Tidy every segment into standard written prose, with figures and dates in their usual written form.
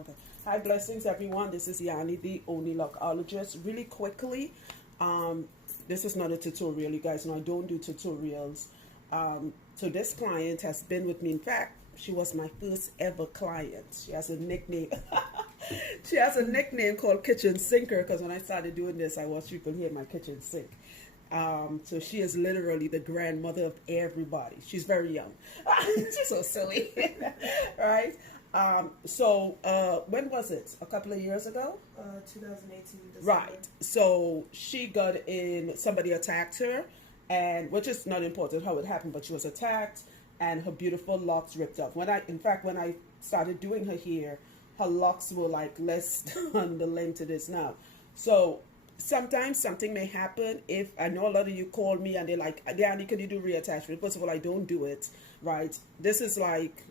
Okay. Hi, blessings, everyone. This is Yanni, the only lockologist. Really quickly, this is not a tutorial. You guys know I don't do tutorials. So this client has been with me. In fact, she was my first ever client. She has a nickname. She has a nickname called Kitchen Sinker because when I started doing this, I watched people hear my kitchen sink. So she is literally the grandmother of everybody. She's very young. She's so silly, right? When was it? A couple of years ago? 2018. December. Right. So she got in, somebody attacked her, and which is not important how it happened, but she was attacked and her beautiful locks ripped off. When I started doing her hair, her locks were like less than the length it is now. So sometimes something may happen. If I know a lot of you call me and they're like, Danny, can you do reattachment? First of all, I don't do it, right? This is like,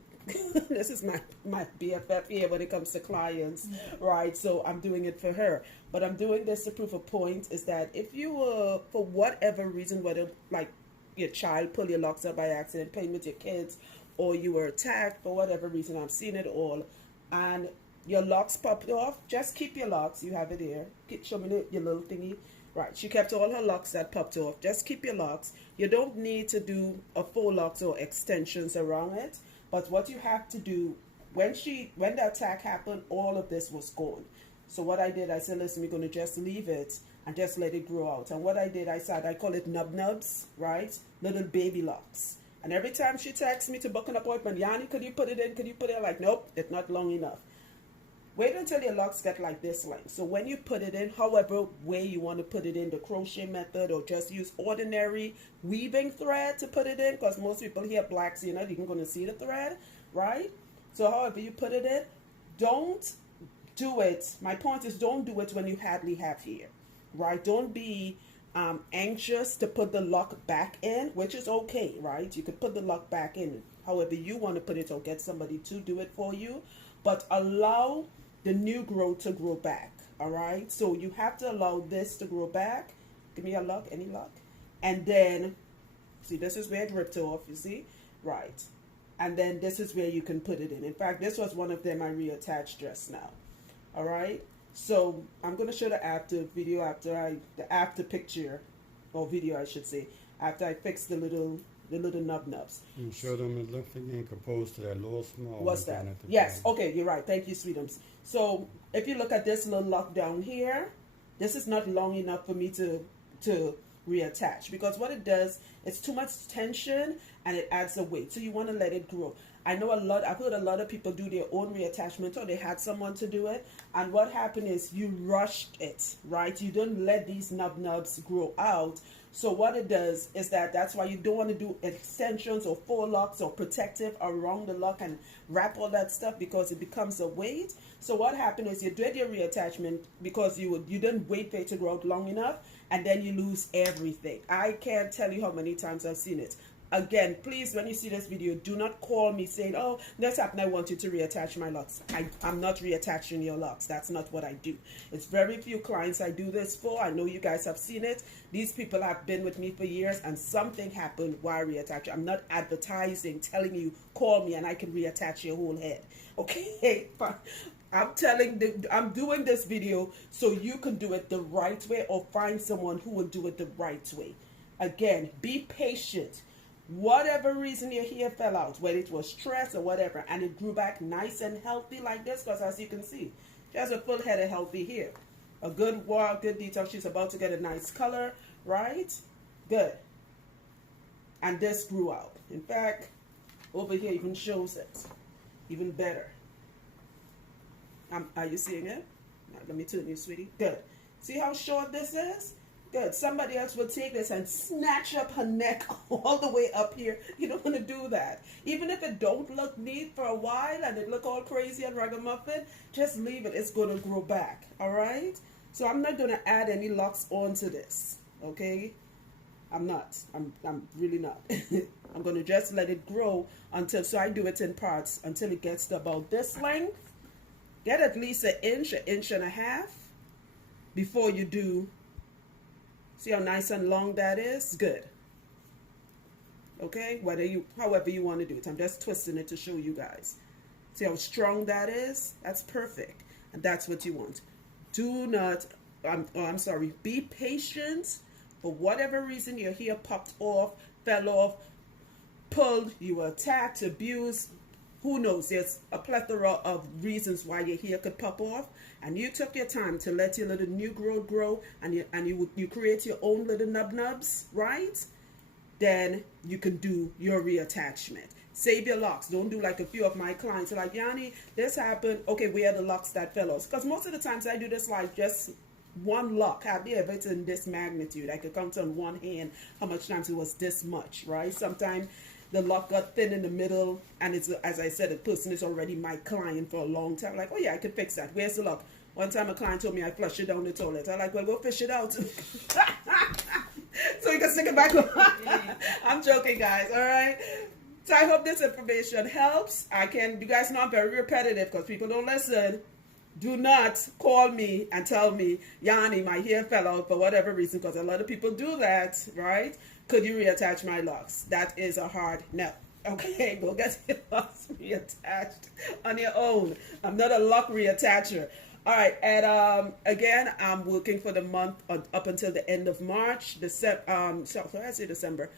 this is my BFF here when it comes to clients, right? So I'm doing it for her. But I'm doing this to prove a point is that if you were, for whatever reason, whether like your child pull your locks out by accident, playing with your kids, or you were attacked for whatever reason, I've seen it all, and your locks popped off, just keep your locks. You have it here. Show me your little thingy. Right, she kept all her locks that popped off. Just keep your locks. You don't need to do a full locks or extensions around it. But what you have to do, when the attack happened, all of this was gone. So what I did, I said, listen, we're going to just leave it and just let it grow out. And what I did, I said, I call it nub-nubs, right? Little baby locks. And every time she texts me to book an appointment, Yanni, could you put it in? Could you put it in? Like, nope, it's not long enough. Wait until your locks get like this length. So when you put it in, however way you want to put it in, the crochet method, or just use ordinary weaving thread to put it in, because most people here blacks, you're not even going to see the thread, right? So however you put it in, don't do it. My point is, don't do it when you hardly have hair, right? Don't be anxious to put the lock back in, which is okay, right? You could put the lock back in however you want to put it, or get somebody to do it for you, but allow the new growth to grow back. All right, so you have to allow this to grow back. Give me a lock, any lock, and then see, this is where it ripped off, you see, right? And then this is where you can put it in. In fact, this was one of them I reattached just now. All right, so I'm going to show the after video, the after picture, or video I should say, after I fixed the little nub-nubs. You show them it looks like opposed to that little small. What's that? Yes, okay, you're right. Thank you, sweetums. So if you look at this little lock down here, this is not long enough for me to reattach, because what it does, it's too much tension and it adds a weight. So you want to let it grow. I've heard a lot of people do their own reattachment, or they had someone to do it, and what happened is you rushed it, right? You don't let these nubs grow out. So what it does is that's why you don't want to do extensions or full locks or protective around the lock and wrap all that stuff, because it becomes a weight. So what happened is you did your reattachment because you didn't wait for it to grow out long enough, and then you lose everything. I can't tell you how many times I've seen it. Again, please, when you see this video, do not call me saying, oh, that's happened, I want you to reattach my locks. I'm not reattaching your locks. That's not what I do. It's very few clients I do this for. I know you guys have seen it. These people have been with me for years, and something happened while reattaching. I'm not advertising, telling you, call me and I can reattach your whole head. Okay, fine. I'm doing this video so you can do it the right way, or find someone who will do it the right way. Again, be patient. Whatever reason your hair fell out, whether it was stress or whatever, and it grew back nice and healthy like this, because as you can see, she has a full head of healthy hair. A good good detail. She's about to get a nice color, right? Good. And this grew out. In fact, over here even shows it. Even better. Are you seeing it? Now, let me turn you, sweetie. Good. See how short this is? Good. Somebody else will take this and snatch up her neck all the way up here. You don't want to do that. Even if it don't look neat for a while and it look all crazy and ragamuffin, just leave it. It's going to grow back. All right? So I'm not going to add any locks onto this. Okay? I'm not. I'm really not. I'm going to just let it grow until, so I do it in parts until it gets to about this length. Get at least an inch and a half before you do. See how nice and long that is? Good. Okay, however you want to do it. I'm just twisting it to show you guys. See how strong that is? That's perfect. And that's what you want. Do not, I'm sorry, be patient. For whatever reason, your hair popped off, fell off, pulled, you were attacked, abused. Who knows? There's a plethora of reasons why your hair could pop off. And you took your time to let your little new growth grow, and you create your own little nubs, right? Then you can do your reattachment. Save your locks. Don't do like a few of my clients are like, Yanni, this happened. Okay, where are the locks that fell off? Because most of the times I do this like just one lock. Have you ever? It's in this magnitude. I could count on one hand how much times it was this much, right? Sometimes the lock got thin in the middle, and it's, as I said, the person is already my client for a long time. Like, oh yeah, I could fix that. Where's the lock? One time a client told me I flushed it down the toilet. I'm like, well, go fish it out. So you can stick it back on. I'm joking, guys, all right? So I hope this information helps. You guys know I'm very repetitive because people don't listen. Do not call me and tell me, Yanni, my hair fell out for whatever reason, because a lot of people do that, right? Could you reattach my locks? That is a hard no. Okay, go get your locks reattached on your own. I'm not a lock reattacher. All right, and again, I'm working for the month up until the end of March. December.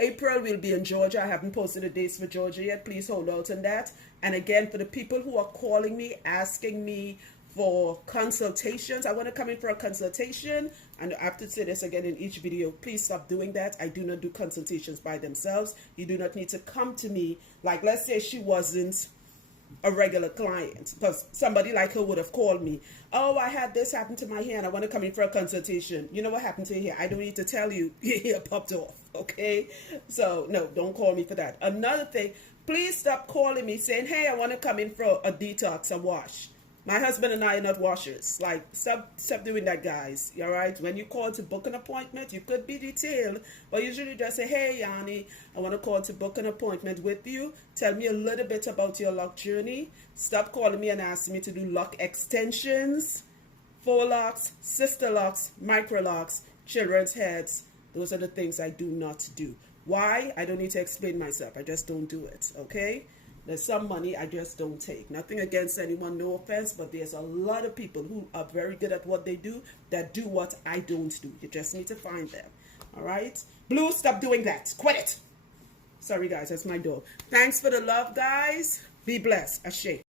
April, we'll be in Georgia. I haven't posted the dates for Georgia yet. Please hold out on that. And again, for the people who are calling me, asking me for consultations, I want to come in for a consultation. And I have to say this again in each video. Please stop doing that. I do not do consultations by themselves. You do not need to come to me. Like, let's say she wasn't a regular client, because somebody like her would have called me. Oh, I had this happen to my hair and I want to come in for a consultation. You know what happened to your hair? I don't need to tell you your hair popped off, okay? So no, don't call me for that. Another thing, please stop calling me saying, hey, I want to come in for a detox, a wash. My husband and I are not washers. Like, stop doing that, guys. All right? When you call to book an appointment, you could be detailed, but usually just say, hey, Yanni, I want to call to book an appointment with you. Tell me a little bit about your lock journey. Stop calling me and asking me to do lock extensions, faux locks, sister locks, micro locks, children's heads. Those are the things I do not do. Why? I don't need to explain myself. I just don't do it, okay? There's some money I just don't take. Nothing against anyone, no offense, but there's a lot of people who are very good at what they do that do what I don't do. You just need to find them. All right? Blue, stop doing that. Quit it. Sorry, guys. That's my door. Thanks for the love, guys. Be blessed. Ashe.